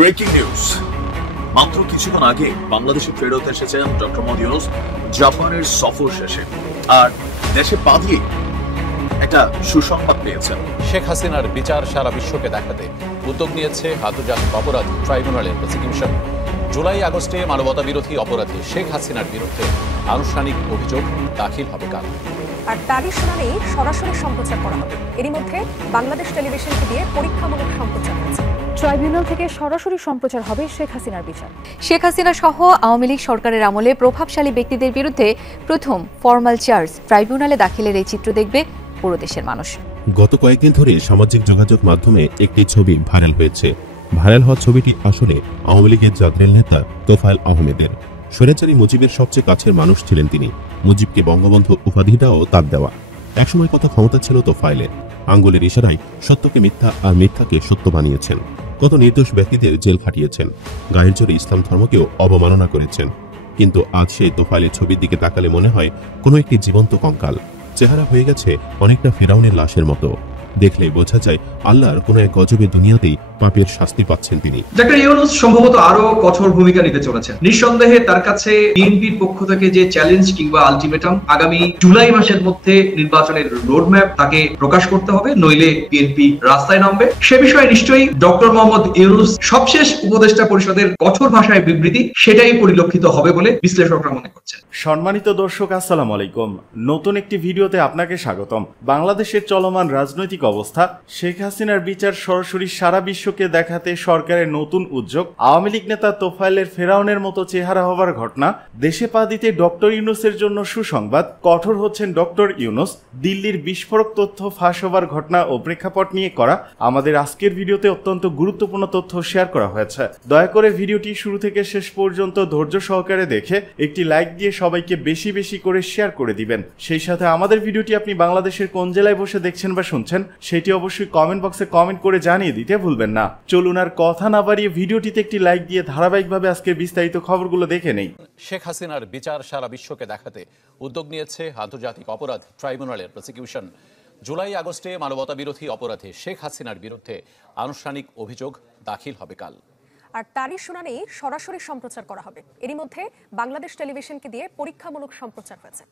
Breaking news. মাত্র কিছুক্ষণ আগে বাংলাদেশে ফেরত এসেছেন ডক্টর মোহাম্মদ ইউনূস জাপানের সফর শেষে, আর দেশে পা দিয়ে একটা সুসংবাদ পেয়েছেন। শেখ হাসিনার বিচার সারা বিশ্বকে দেখাতে উদ্যোগ নিয়েছে আন্তর্জাতিক অপরাধ ট্রাইব্যুনালের প্রসিকিউশন। জুলাই আগস্টে মানবতা বিরোধী অপরাধে শেখ হাসিনার বিরুদ্ধে আনুষ্ঠানিক অভিযোগ দাখিল হবে কাল। আর তারই শুনানি সরাসরি সম্প্রচার করা হবে। এরই মধ্যে বাংলাদেশ টেলিভিশনকে দিয়ে পরীক্ষামূলক সম্প্রচার হয়েছে। ট্রাইব্যুনাল থেকে সরাসরি সম্প্রচার হবে শেখ হাসিনার বিচার। শেখ হাসিনা সহ আওয়ামী লীগ সরকারের আমলে প্রভাবশালী ব্যক্তিদের বিরুদ্ধে প্রথম ফরমাল চার্জ ট্রাইব্যুনালে দাখিলের এই চিত্র দেখবে পুরো দেশের মানুষ। গত কয়েকদিন ধরে সামাজিক যোগাযোগ মাধ্যমে একটি ছবি ভাইরাল হয়েছে। ভাইরাল হওয়া ছবিটি আসলে আওয়ামী লীগের জাদরেল নেতা তোফায়েল আহমেদের। স্বৈরাচারী মুজিবের সবচেয়ে কাছের মানুষ ছিলেন তিনি। মুজিবকে বঙ্গবন্ধু উপাধিটাও তার দেওয়া। একসময় কত ক্ষমতা ছিল তোফায়েলের। আঙ্গুলের ইশারায় সত্যকে মিথ্যা আর মিথ্যাকে সত্য বানিয়েছেন। কত নির্দোষ ব্যক্তিদের জেল খাটিয়েছেন। গায়ের জোরে ইসলাম ধর্মকেও অবমাননা করেছেন। কিন্তু আজ সেই তোফায়েলের ছবির দিকে তাকালে মনে হয় কোনো একটি জীবন্ত কঙ্কাল। চেহারা হয়ে গেছে অনেকটা ফেরাউনের লাশের মতো। দেখলে বোঝা যায় আল্লাহর কোন এক গজবে দুনিয়াতেই পাপের শাস্তি পাচ্ছেন তিনি। ডক্টর ইউনূস সম্ভবত আরো কঠোর ভূমিকা নিতে চলেছেন। নিঃসন্দেহে তার কাছে বিএনপির পক্ষ থেকে যে চ্যালেঞ্জ কিংবা আলটিমেটাম, আগামী জুলাই মাসের মধ্যে নির্বাচনের রোডম্যাপ তাকে প্রকাশ করতে হবে, নইলে বিএনপি রাস্তায় নামবে। সে বিষয়ে নিশ্চয়ই ডক্টর মোহাম্মদ ইউনূস সবশেষ উপদেষ্টা পরিষদের কঠোর ভাষায় বিবৃতি সেটাই পরিলক্ষিত হবে বলে বিশ্লেষকরা মনে করছেন। সম্মানিত দর্শক, আসসালামু আলাইকুম। নতুন একটি ভিডিওতে আপনাকে স্বাগতম। বাংলাদেশের চলমান রাজনৈতিক অবস্থা, শেখ হাসিনার বিচার সরাসরি সারা বিশ্বকে দেখাতে সরকারের নতুন উদ্যোগ, আওয়ামী লীগ নেতা তোফায়েলের ফেরাউনের মতো চেহারা হবার ঘটনা, দেশে পা দিতে ডক্টর ইউনূসের জন্য সুসংবাদ, কঠোর হচ্ছেন ডক্টর ইউনূস, দিল্লির বিস্ফোরক তথ্য ফাঁস হবার ঘটনা ও প্রেক্ষাপট নিয়ে করা আমাদের আজকের ভিডিওতে অত্যন্ত গুরুত্বপূর্ণ তথ্য শেয়ার করা হয়েছে। দয়া করে ভিডিওটি শুরু থেকে শেষ পর্যন্ত ধৈর্য সহকারে দেখে একটি লাইক দিয়ে সবাইকে বেশি বেশি করে শেয়ার করে দিবেন। সেই সাথে আমাদের ভিডিওটি আপনি বাংলাদেশের কোন জেলায় বসে দেখছেন বা শুনছেন সেটি অবশ্যই কমেন্ট বক্সে কমেন্ট করে জানিয়ে দিতে ভুলবেন না। চলুন আর কথা না বাড়িয়ে ভিডিওটিতে একটি লাইক দিয়ে ধারাবাহিকভাবে আজকের বিস্তারিত খবরগুলো দেখে নেই। শেখ হাসিনার বিচার সারা বিশ্বকে দেখাতে উদ্যোগ নিয়েছে আন্তর্জাতিক অপরাধ ট্রাইব্যুনালের প্রসিকিউশন। জুলাই আগস্টে মানবতা বিরোধী অপরাধে শেখ হাসিনার বিরুদ্ধে আনুষ্ঠানিক অভিযোগ দাখিল হবে কাল। আর তারই শুনানি সরাসরি সম্প্রচার করা হবে। এরই মধ্যে বাংলাদেশ টেলিভিশনকে দিয়ে পরীক্ষামূলক সম্প্রচার হয়েছে।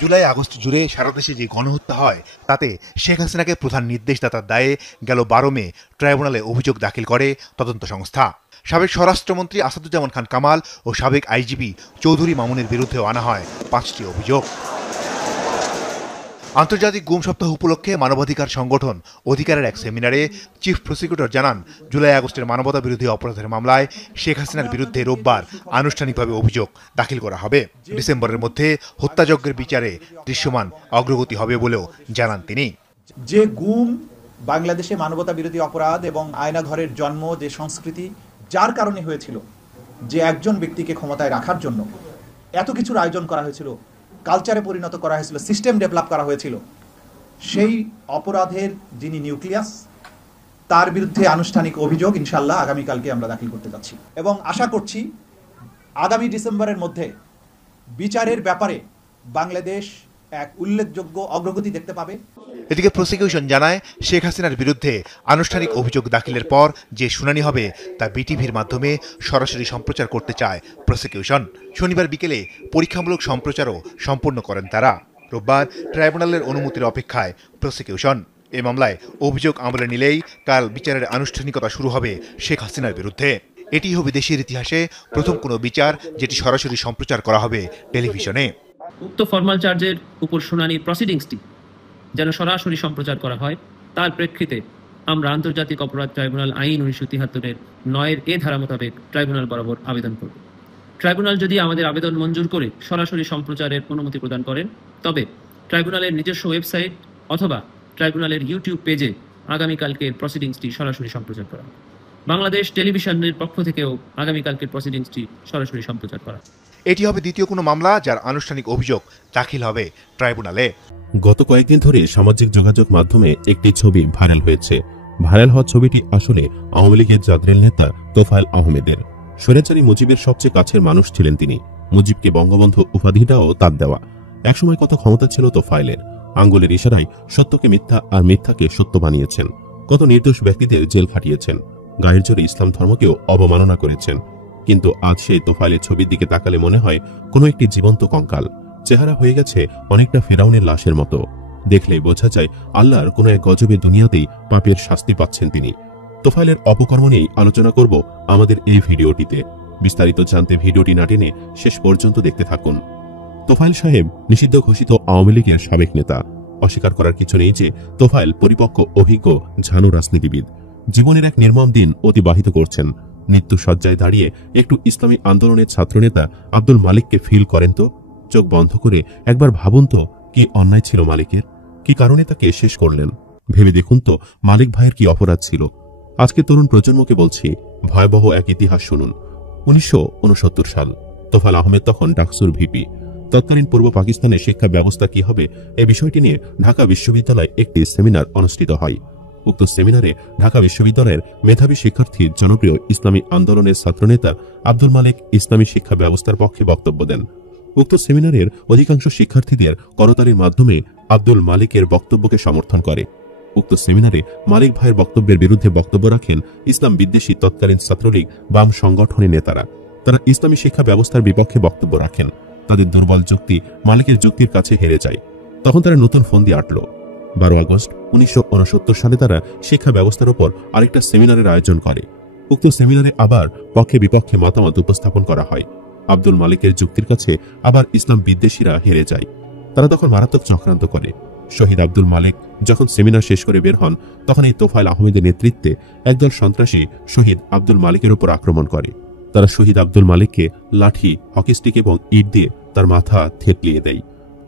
জুলাই আগস্ট জুড়ে সারা দেশে যে গণহত্যা হয় তাতে শেখ হাসিনাকে প্রধান নির্দেশদাতার দায়ে গেল 12 মে ট্রাইব্যুনালে অভিযোগ দাখিল করে তদন্ত সংস্থা। সাবেক স্বরাষ্ট্রমন্ত্রী আসাদুজ্জামান খান কামাল ও সাবেক আইজিপি চৌধুরী মামুনের বিরুদ্ধেও আনা হয় 5টি অভিযোগ। আন্তর্জাতিক গুম সপ্তাহ উপলক্ষে মানবাধিকার সংগঠন অধিকারের এক সেমিনারে চিফ প্রসিকিউটর জানান, জুলাই আগস্টের মানবতা বিরোধী অপরাধের মামলায় শেখ হাসিনার বিরুদ্ধে রোববার আনুষ্ঠানিকভাবে অভিযোগ দাখিল করা হবে। ডিসেম্বরের মধ্যে হত্যাযজ্ঞের বিচারে দৃশ্যমান অগ্রগতি হবে বলেও জানান তিনি। যে গুম, বাংলাদেশে মানবতা বিরোধী অপরাধ এবং আয়নাঘরের জন্ম, যে সংস্কৃতি যার কারণে হয়েছিল, যে একজন ব্যক্তিকে ক্ষমতায় রাখার জন্য এত কিছুর আয়োজন করা হয়েছিল, কালচারে পরিণত করা হয়েছিল, সিস্টেম ডেভেলপ করা হয়েছিল, সেই অপরাধের যিনি নিউক্লিয়াস, তার বিরুদ্ধে আনুষ্ঠানিক অভিযোগ ইনশাল্লাহ আগামীকালকে আমরা দাখিল করতে যাচ্ছি এবং আশা করছি আগামী ডিসেম্বরের মধ্যে বিচারের ব্যাপারে বাংলাদেশ এক উল্লেখযোগ্য অগ্রগতি দেখতে পাবে। এদিকে প্রসিকিউশন জানায়, শেখ হাসিনার বিরুদ্ধে আনুষ্ঠানিক অভিযোগ দাখিলের পর যে শুনানি হবে তা বিটিভির মাধ্যমে সরাসরি সম্প্রচার করতে চায় প্রসিকিউশন। শনিবার বিকেলে পরীক্ষামূলক সম্প্রচারও সম্পন্ন করেন তারা। রোববার ট্রাইব্যুনালের অনুমতির অপেক্ষায় প্রসিকিউশন। এ মামলায় অভিযোগ আমলে নিলেই কাল বিচারের আনুষ্ঠানিকতা শুরু হবে শেখ হাসিনার বিরুদ্ধে। এটি হবে দেশের ইতিহাসে প্রথম কোনো বিচার যেটি সরাসরি সম্প্রচার করা হবে টেলিভিশনে। উক্ত ফরমাল চার্জের উপর শুনানির প্রসিডিংসটি যেন সরাসরি সম্প্রচার করা হয়, তার প্রেক্ষিতে আমরা আন্তর্জাতিক অপরাধ ট্রাইব্যুনাল আইন 1973-এর 9 ধারা মোতাবেক ট্রাইব্যুনাল বরাবর আবেদন করব। ট্রাইব্যুনাল যদি আমাদের আবেদন মঞ্জুর করে সরাসরি সম্প্রচারের অনুমতি প্রদান করেন, তবে ট্রাইব্যুনালের নিজস্ব ওয়েবসাইট অথবা ট্রাইব্যুনালের ইউটিউব পেজে আগামীকালকের প্রসিডিংসটি সরাসরি সম্প্রচার করা। বাংলাদেশ টেলিভিশনের পক্ষ থেকেও আগামীকালকের প্রসিডিংসটি সরাসরি সম্প্রচার করা। এটি হবে দ্বিতীয় কোনো মামলা যার আনুষ্ঠানিক অভিযোগ দাখিল হবে ট্রাইব্যুনালে। গত কয়েকদিন ধরে সামাজিক যোগাযোগ মাধ্যমে একটি ছবি ভাইরাল হয়েছে। ভাইরাল হওয়া ছবিটি আসলে আওয়ামী লীগের জাদরেল নেতা তোফায়েল আহমেদের। স্বৈরাচারী মুজিবের সবচেয়ে কাছের মানুষ ছিলেন তিনি। মুজিবকে বঙ্গবন্ধু উপাধিটাও তার দেওয়া। একসময় কত ক্ষমতা ছিল তোফায়েলের। আঙ্গুলের ইশারায় সত্যকে মিথ্যা আর মিথ্যাকে সত্য বানিয়েছেন। কত নির্দোষ ব্যক্তিদের জেল খাটিয়েছেন, গায়ের জোরে ইসলাম ধর্মকেও অবমাননা করেছেন। কিন্তু আজ সেই তোফায়েলের ছবির দিকে তাকালে মনে হয় কোনো একটি জীবন্ত কঙ্কাল। চেহারা হয়ে গেছে অনেকটা ফেরাউনের লাশের মতো। দেখলেই বোঝা যায় আল্লাহর কোনো এক গজবে দুনিয়াতেই পাপের শাস্তি পাচ্ছেন তিনি। তোফায়েলের অপকর্ম নিয়েই আলোচনা করব আমাদের এই ভিডিওটিতে। বিস্তারিত জানতে ভিডিওটি না টেনে শেষ পর্যন্ত দেখতে থাকুন। তোফায়েল সাহেব নিষিদ্ধ ঘোষিত আওয়ামী লীগের সাবেক নেতা। অস্বীকার করার কিছু নেই যে তোফায়েল পরিপক্ক, অভিজ্ঞ, ঝানু রাজনীতিবিদ। জীবনের এক নির্মম দিন অতিবাহিত করছেন। মৃত্যু সজ্জায় দাঁড়িয়ে একটু ইসলামী আন্দোলনের ছাত্রনেতা আব্দুল মালিককে ফিল করেন তো। চোখ বন্ধ করে একবার ভাবুন তো কি অন্যায় ছিল মালিকের, কি কারণে তাকে শেষ করলেন। ভেবে দেখুন তো মালিক ভাইয়ের কি অপরাধ ছিল। আজকে তরুণ প্রজন্মকে বলছি, ভয়াবহ এক ইতিহাস শুনুন। 1969 সাল। তোফায়েল আহমেদ তখন ডাকসুর ভিপি। তৎকালীন পূর্ব পাকিস্তানের শিক্ষা ব্যবস্থা কি হবে এই বিষয়টি নিয়ে ঢাকা বিশ্ববিদ্যালয়ে একটি সেমিনার অনুষ্ঠিত হয়। উক্ত সেমিনারে ঢাকা বিশ্ববিদ্যালয়ের মেধাবী শিক্ষার্থী, জনপ্রিয় ইসলামী আন্দোলনের ছাত্রনেতা আব্দুল মালিক ইসলামী শিক্ষা ব্যবস্থার পক্ষে বক্তব্য দেন। উক্ত সেমিনারের অধিকাংশ শিক্ষার্থীদের করতালির মাধ্যমে আব্দুল মালিকের বক্তব্যকে সমর্থন করে। উক্ত সেমিনারে মালিক ভাইয়ের বক্তব্যের বিরুদ্ধে বক্তব্য রাখেন ইসলাম বিদ্বেষী তৎকালীন ছাত্রলীগ বাম সংগঠনের নেতারা। তারা ইসলামী শিক্ষা ব্যবস্থার বিপক্ষে বক্তব্য রাখেন। তাদের দুর্বল যুক্তি মালিকের যুক্তির কাছে হেরে যায়। তখন তারা নতুন ফন্দি আঁটল। 12 আগস্ট 1969 সালে তারা শিক্ষা ব্যবস্থার উপর আরেকটা সেমিনারের আয়োজন করে। উক্ত সেমিনারে আবার পক্ষে বিপক্ষে মতামত উপস্থাপন করা হয়। আব্দুল মালিকের যুক্তির কাছে আবার ইসলাম বিদ্বেষীরা হেরে যায়। তারা তখন মারাত্মক চক্রান্ত করে। শহীদ আব্দুল মালিক যখন সেমিনার শেষ করে বের হন, তখন এই তোফায়েল আহমেদের নেতৃত্বে একদল সন্ত্রাসী শহীদ আব্দুল মালিকের উপর আক্রমণ করে। তারা শহীদ আব্দুল মালিককে লাঠি, হকিস্টিক এবং ইট দিয়ে তার মাথা থেতলিয়ে দেয়।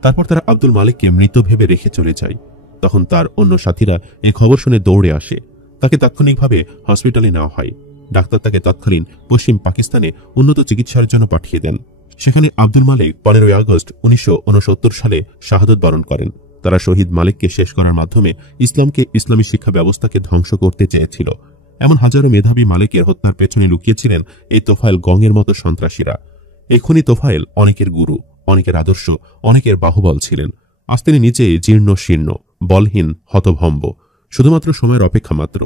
তারপর তারা আব্দুল মালিককে মৃত ভেবে রেখে চলে যায়। তখন তার অন্য সাথীরা এই খবর শুনে দৌড়ে আসে। তাকে তাৎক্ষণিকভাবে হসপিটালে নেওয়া হয়। ডাক্তার তাকে তৎকালীন পশ্চিম পাকিস্তানে উন্নত চিকিৎসার জন্য পাঠিয়ে দেন। সেখানে আব্দুল মালিক 15 আগস্ট 1969 সালে শাহাদত বরণ করেন। তারা শহীদ মালিককে শেষ করার মাধ্যমে ইসলামকে, ইসলামী শিক্ষা ব্যবস্থাকে ধ্বংস করতে চেয়েছিল। এমন হাজারো মেধাবী মালিকের হত্যার পেছনে লুকিয়েছিলেন এই তোফায়েল গঙের মতো সন্ত্রাসীরা। এক্ষুনি তোফায়েল অনেকের গুরু, অনেকের আদর্শ, অনেকের বাহুবল ছিলেন। আজ তিনি নিজে জীর্ণ শীর্ণ, বলহীন, হতভম্ব। শুধুমাত্র সময়ের অপেক্ষা মাত্র।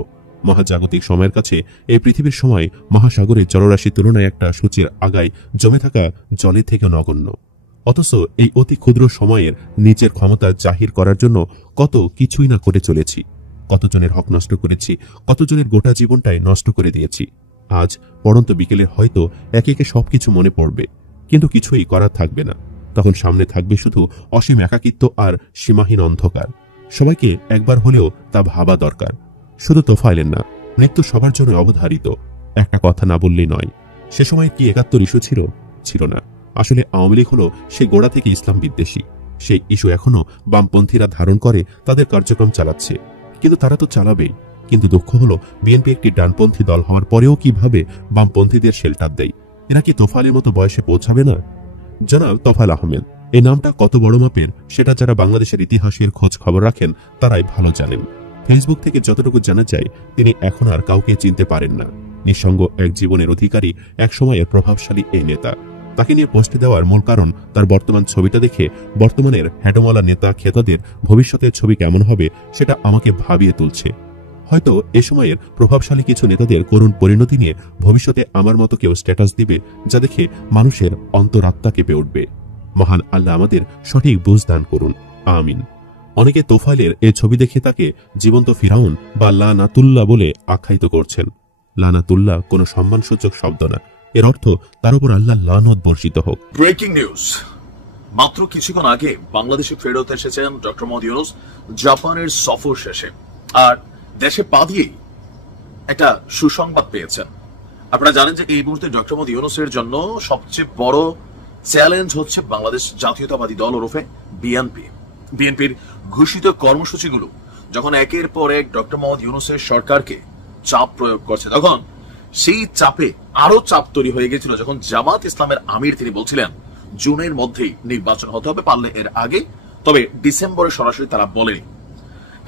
মহাজাগতিক সময়ের কাছে এই পৃথিবীর সময় মহাসাগরের জলরাশির তুলনায় একটা সূচির আগায় জমে থাকা জলের থেকে নগণ্য। অথচ এই অতি ক্ষুদ্র সময়ের নিজের ক্ষমতা জাহির করার জন্য কত কিছুই না করে চলেছি। কতজনের হক নষ্ট করেছি, কতজনের গোটা জীবনটাই নষ্ট করে দিয়েছি। আজ পড়ন্ত বিকেলে হয়তো একে একে সবকিছু মনে পড়বে, কিন্তু কিছুই করার থাকবে না। তখন সামনে থাকবে শুধু অসীম একাকিত্ব আর সীমাহীন অন্ধকার। সবাইকে একবার হলেও তা ভাবা দরকার। শুধু তোফায়েলের না, মৃত্যু সবার জন্য অবধারিত। একটা কথা না বললেই নয়। সে সময় কি 71 ইস্যু ছিল? ছিল না। আসলে আওয়ামী লীগ হল সে গোড়া থেকে ইসলাম বিদ্বেষী। সেই ইস্যু এখনো বামপন্থীরা ধারণ করে তাদের কার্যক্রম চালাচ্ছে। কিন্তু তারা তো চালাবেই। কিন্তু দুঃখ হলো বিএনপি একটি ডানপন্থী দল হওয়ার পরেও কিভাবে বামপন্থীদের শেল্টার দেয়। এরা কি তোফায়েলের মতো বয়সে পৌঁছাবে না? জনাব তোফায়েল আহমেদ, এই নামটা কত বড় মাপের সেটা যারা বাংলাদেশের ইতিহাসের খোঁজ খবর রাখেন তারাই ভালো জানেন। ফেসবুক থেকে যতটুকু জানা যায়, তিনি এখন আর কাউকে চিনতে পারেন না। নিঃসঙ্গ এক জীবনের অধিকারী, এক সময়ের প্রভাবশালী এই নেতা। তাকে নিয়ে পোস্ট দেওয়ার মূল কারণ তার বর্তমান ছবিটা দেখে বর্তমানের হ্যাডোমালা নেতা খেতাদের ভবিষ্যতের ছবি কেমন হবে সেটা আমাকে ভাবিয়ে তুলছে। হয়তো এ সময়ের প্রভাবশালী কিছু নেতাদের করুণ পরিণতি নিয়ে ভবিষ্যতে আমার মতো কেউ স্ট্যাটাস দিবে, যা দেখে মানুষের অন্তরাত্মা কেঁপে উঠবে। মহান আল্লাহ আমাদের সঠিক বুঝ দান করুন, আমিন। অনেকে তোফায়েলের এই ছবি দেখে তাকে জীবন্ত ফিরাউন বা লানাতুল্লাহ বলে আখ্যায়িত করছেন। লানাতুল্লাহ কোনো সম্মানসূচক শব্দ না। এর অর্থ তার উপর আল্লাহর লানত বর্ষিত হোক। Breaking news. মাত্র কিছুক্ষণ আগে বাংলাদেশে ফেরত এসেছেন ডক্টর মোহাম্মদ ইউনূস জাপানের সফর শেষে, আর দেশে পা দিয়েই একটা সুসংবাদ পেয়েছেন। আপনারা জানেন যে এই মুহূর্তে ডক্টর মোহাম্মদ ইউনূসের জন্য সবচেয়ে বড় চ্যালেঞ্জ হচ্ছে বাংলাদেশ জাতীয়তাবাদী দল ওরফে বিএনপি। বিএনপির ঘোষিত কর্মসূচিগুলো যখন একের পর এক ডক্টর মোহাম্মদ ইউনূসের সরকারকে চাপ প্রয়োগ করছে, তখন সেই চাপে আরো চাপ তৈরি হয়ে গেছিল যখন জামাত ইসলামের আমির তিনি বলছিলেন জুনের মধ্যেই নির্বাচন হতে হবে, পারলে এর আগে, তবে ডিসেম্বরে সরাসরি তারা বলেনি।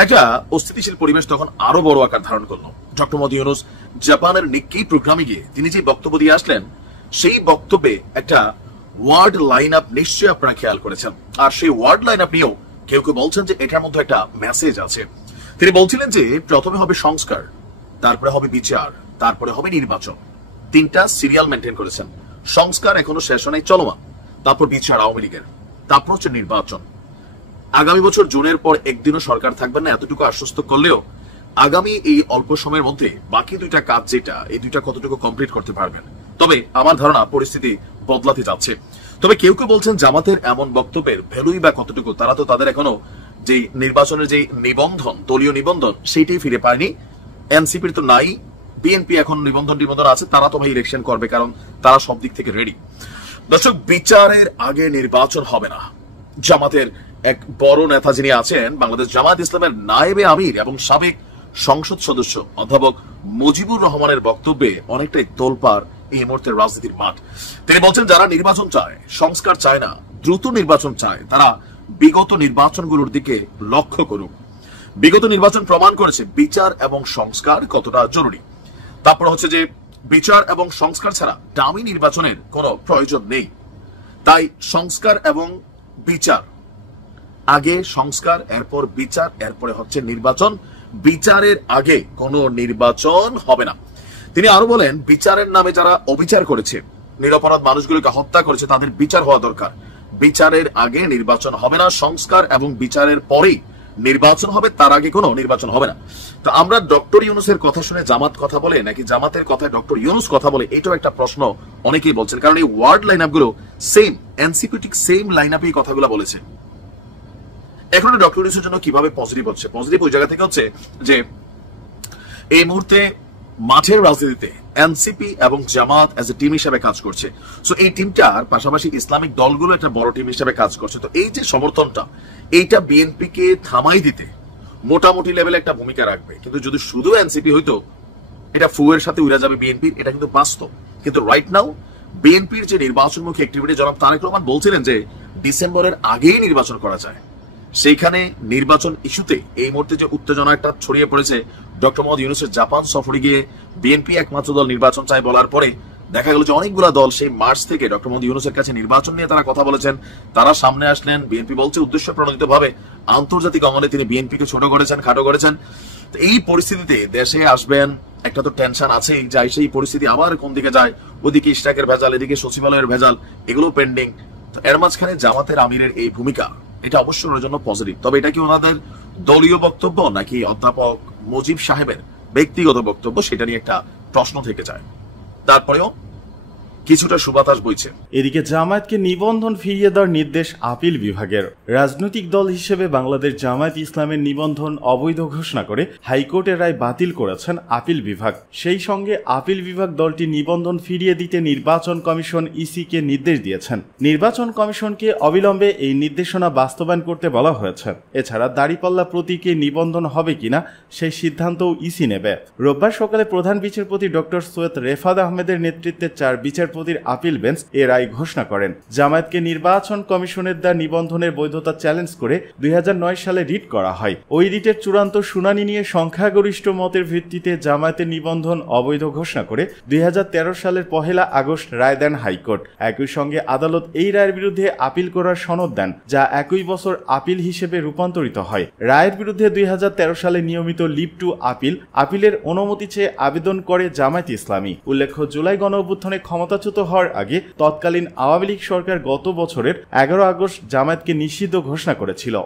একটা অস্থিতিশীল পরিবেশ তখন আরো বড় আকার ধারণ করলো। ডক্টর মোহাম্মদ ইউনূস জাপানের নিক্কেই প্রোগ্রামে গিয়ে তিনি যে বক্তব্য দিয়ে আসলেন, সেই বক্তব্যে একটা ওয়ার্ড লাইন আপ নিশ্চয়ই আপনারা খেয়াল করেছেন। আর সেই ওয়ার্ড লাইন আপ নিয়েও কেউ কেউ বলছেন যে এটার মধ্যে একটা মেসেজ আছে। তিনি বলছিলেন যে প্রথমে হবে সংস্কার, তারপরে হবে বিচার, তারপরে হবে নির্বাচন। 3টা সিরিয়াল মেনটেন করেছেন। সংস্কার এখনো শেষ হয় চলমান, তারপর বিচার আওয়ামী লীগের, তারপর হচ্ছে নির্বাচন। আগামী বছর জুনের পর একদিনও সরকার থাকবেন না এতটুকু আশ্বস্ত করলেও আগামী এই অল্প সময়ের মধ্যে বাকি 2টা কাজ যেটা, এই 2টা কতটুকু কমপ্লিট করতে পারবেন। তবে আমার ধারণা পরিস্থিতি বদলাতে যাচ্ছে। তবে কেউ কেউ বলছেন জামাতের এমন বক্তব্যের ভ্যালুই বা কতটুকু, তারা তো তাদের এখনো যে নির্বাচনের যে নিবন্ধন, দলীয় নিবন্ধন, সেইটাই ফিরে পায়নি। এনসিপির তো নাই, বিএনপি এখন নিবন্ধন আছে, তারা তো ভাই ইলেকশন করবে, কারণ তারা সব দিক থেকে রেডি। দর্শক, বিচারের আগে নির্বাচন হবে না। জামাতের এক বড় নেতা যিনি আছেন, বাংলাদেশ জামাত ইসলামের নায়েবে আমির এবং সাবেক সংসদ সদস্য অধ্যাপক মুজিবুর রহমানের বক্তব্যে অনেকটাই তোলপাড় এই মুহূর্তের রাজনীতির মাঠ। তিনি বলছেন যারা নির্বাচন চায়, সংস্কার চায় না, দ্রুত নির্বাচন চায়, তারা বিগত নির্বাচনগুলোর দিকে লক্ষ্য করুক। বিগত নির্বাচন প্রমাণ করেছে বিচার এবং সংস্কার কতটা জরুরি। তারপর হচ্ছে যে বিচার এবং সংস্কার ছাড়া ডামি নির্বাচনের কোনো প্রয়োজন নেই। তাই সংস্কার এবং বিচার, আগে সংস্কার, এরপর বিচার, এরপরে হচ্ছে নির্বাচন। বিচারের আগে কোনো নির্বাচন হবে না। তিনি আরো বলেন বিচারের নামে যারা অবিচার করেছে, নিরপরাধ মানুষগুলোকে হত্যা করেছে, তাদের বিচার হওয়া দরকার। বিচারের আগে নির্বাচন হবে না, সংস্কার এবং বিচারের পরেই নির্বাচন হবে, তার আগে কোনো নির্বাচন হবে না। তো আমরা ডক্টর ইউনূসের কথা শুনে জামাত কথা বলে নাকি জামাতের কথায় ডক্টর ইউনূস কথা বলে, এটাও একটা প্রশ্ন অনেকেই বলছেন। কারণ এই ওয়ার্ড লাইন আপগুলো সেম, এনসিপি ঠিক সেম লাইন আপে এই কথাগুলো বলেছে। এখন ডক্টর ইউনূসের জন্য কিভাবে পজিটিভ হচ্ছে? পজিটিভ ওই জায়গা থেকে হচ্ছে যে এই মুহূর্তে মাঠের রাজনীতিতে এনসিপি এবং জামাত এজ এ টিম হিসেবে কাজ করছে। সো এই টিমটার পাশাপাশি ইসলামিক দলগুলো একটা বড় টিম হিসেবে কাজ করছে। তো এই যে সমর্থনটা, এইটা বিএনপিকে থামাই দিতে মোটামুটি লেভেলে একটা ভূমিকা রাখবে। কিন্তু যদি শুধু এনসিপি হইতো, এটা ফুয়ের সাথে উড়ে যাবে বিএনপির, এটা কিন্তু বাস্তব। কিন্তু রাইট নাও বিএনপির যে নির্বাচনমুখী অ্যাক্টিভিটি, জনাব তারেক রহমান বলছিলেন যে ডিসেম্বরের আগেই নির্বাচন করা যায়। সেইখানে নির্বাচন ইস্যুতে এই মুহূর্তে যে উত্তেজনা একটা ছড়িয়ে পড়েছে, ডক্টর মোহাম্মদ ইউনূসের জাপান সফরে গিয়ে বিএনপি একমাত্র দল নির্বাচন চায় বলার পরে দেখা গেল যে অনেকগুলো দল সেই মার্চ থেকে ডক্টর মোহাম্মদ ইউনূসের কাছে নির্বাচন নিয়ে তারা কথা বলেছেন, তারা সামনে আসলেন। বিএনপি বলছে উদ্দেশ্য প্রণোদিত ভাবে আন্তর্জাতিক অঙ্গনে তিনি বিএনপিকে ছোট করেছেন, খাটো করেছেন। এই পরিস্থিতিতে দেশে আসবেন, একটা তো টেনশন আছেই, যাই সেই পরিস্থিতি আবার কোন দিকে যায়, ওদিকে ইশরাকের ভেজাল, এদিকে সচিবালয়ের ভেজাল, এগুলো পেন্ডিং। এর মাঝখানে জামাতের আমিরের এই ভূমিকা, এটা অবশ্যই ওনার জন্য পজিটিভ। তবে এটা কি ওনাদের দলীয় বক্তব্য নাকি অধ্যাপক মুজিব সাহেবের ব্যক্তিগত বক্তব্য, সেটা নিয়ে একটা প্রশ্ন থেকে যায়। তারপরেও কিছুটা সুবাতাস বইছে। এদিকে জামায়াতকে নিবন্ধন ফিরিয়ে দেওয়ার নির্দেশ আপিল বিভাগের। রাজনৈতিক দল হিসেবে বাংলাদেশ জামায়াত ইসলামের নিবন্ধন অবৈধ ঘোষণা করে হাইকোর্টের রায় বাতিল করেছেন আপিল বিভাগ। সেই সঙ্গে আপিল বিভাগ দলটি নিবন্ধন ফিরিয়ে দিতে নির্বাচন কমিশন ইসিকে নির্দেশ দিয়েছেন। নির্বাচন কমিশনকে অবিলম্বে এই নির্দেশনা বাস্তবায়ন করতে বলা হয়েছে। এছাড়া দাড়িপাল্লা প্রতীকে নিবন্ধন হবে কিনা সেই সিদ্ধান্তও ইসি নেবে। রোববার সকালে প্রধান বিচারপতি ডক্টর সৈয়দ রেফাত আহমেদের নেতৃত্বে 4 বিচারপতির আপিল বেঞ্চ এ রায় ঘোষণা করেন। জামায়াতকে নির্বাচন কমিশনের দেওয়া নিবন্ধনের বৈধতা চ্যালেঞ্জ করে 2009 সালে রিট করা হয়। ওই রিটের চূড়ান্ত শুনানি নিয়ে সংখ্যাগরিষ্ঠ মতের ভিত্তিতে জামায়াতের নিবন্ধন অবৈধ ঘোষণা করে 2013 সালের 1 আগস্ট রায় দেন হাইকোর্ট। একই সঙ্গে আদালত এই রায়ের বিরুদ্ধে আপিল করার সনদ দেন, যা একই বছর আপিল হিসেবে রূপান্তরিত হয়। রায়ের বিরুদ্ধে 2013 সালে নিয়মিত লিভ টু আপিলের অনুমতি চেয়ে আবেদন করে জামায়াত ইসলামী। উল্লেখ্য, জুলাই গণঅভ্যুত্থানে ক্ষমতাচ্যুত হওয়ার আগে তৎকালীন আওয়ামী লীগ সরকার গত বছরের 11 আগস্ট জামায়াতকে নিষিদ্ধ ঘোষণা করেছিল।